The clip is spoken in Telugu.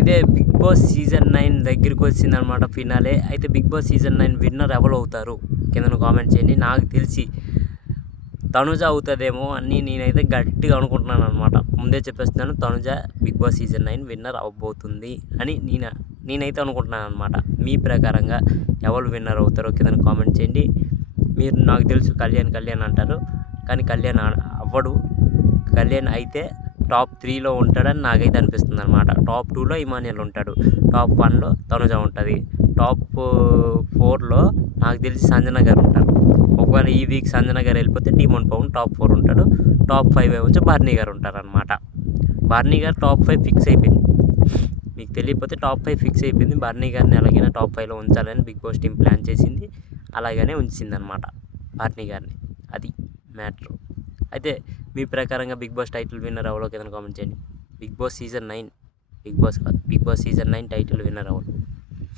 అయితే బిగ్ బాస్ సీజన్ 9 దగ్గరికి వచ్చిందనమాట ఫినాలే. అయితే బిగ్ బాస్ సీజన్ 9 విన్నర్ ఎవరు అవుతారు కింద కామెంట్ చేయండి. నాకు తెలిసి తనుజ అవుతుందేమో అని నేనైతే గట్టిగా అనుకుంటున్నాను అనమాట. ముందే చెప్పేస్తున్నాను, Tanuja Big Boss season 9 winner అవ్వబోతుంది అని నేనైతే అనుకుంటున్నాను అనమాట. మీ ప్రకారంగా ఎవరు విన్నర్ అవుతారో కింద కామెంట్ చేయండి. మీరు నాకు తెలుసు కళ్యాణ్ అంటారు, కానీ కళ్యాణ్ అవ్వడు. కళ్యాణ్ అయితే టాప్ 3లో ఉంటాడని నాకైతే అనిపిస్తుంది అనమాట. టాప్ 2లో ఇమాన్యుయల్ ఉంటాడు, టాప్ 1లో తనుజ ఉంటుంది, టాప్ 4లో నాకు తెలిసి సంజన గారు ఉంటారు. ఒకవేళ ఈ వీక్ సంజన గారు వెళ్ళిపోతే డీమోన్ పవన్ టాప్ 4 ఉంటాడు. టాప్ 5 వచ్చి బర్నీ గారు ఉంటారనమాట. బర్నీ గారు టాప్ 5 ఫిక్స్ అయిపోయింది. మీకు తెలియకపోతే టాప్ 5 ఫిక్స్ అయిపోయింది. బర్నీ గారిని ఎలాగైనా టాప్ 5లో ఉంచాలని బిగ్ బాస్ టీం ప్లాన్ చేసింది, అలాగనే ఉంచిందనమాట బర్నీ గారిని. అది మ్యాటర్. అయితే మీ ప్రకారంగా బిగ్ బాస్ టైటిల్ విన్నర్ ఎవరో కింద కామెంట్ చేయండి. Big Boss season 9 Big Boss కాదు, Big Boss season 9 title winner ఎవరు?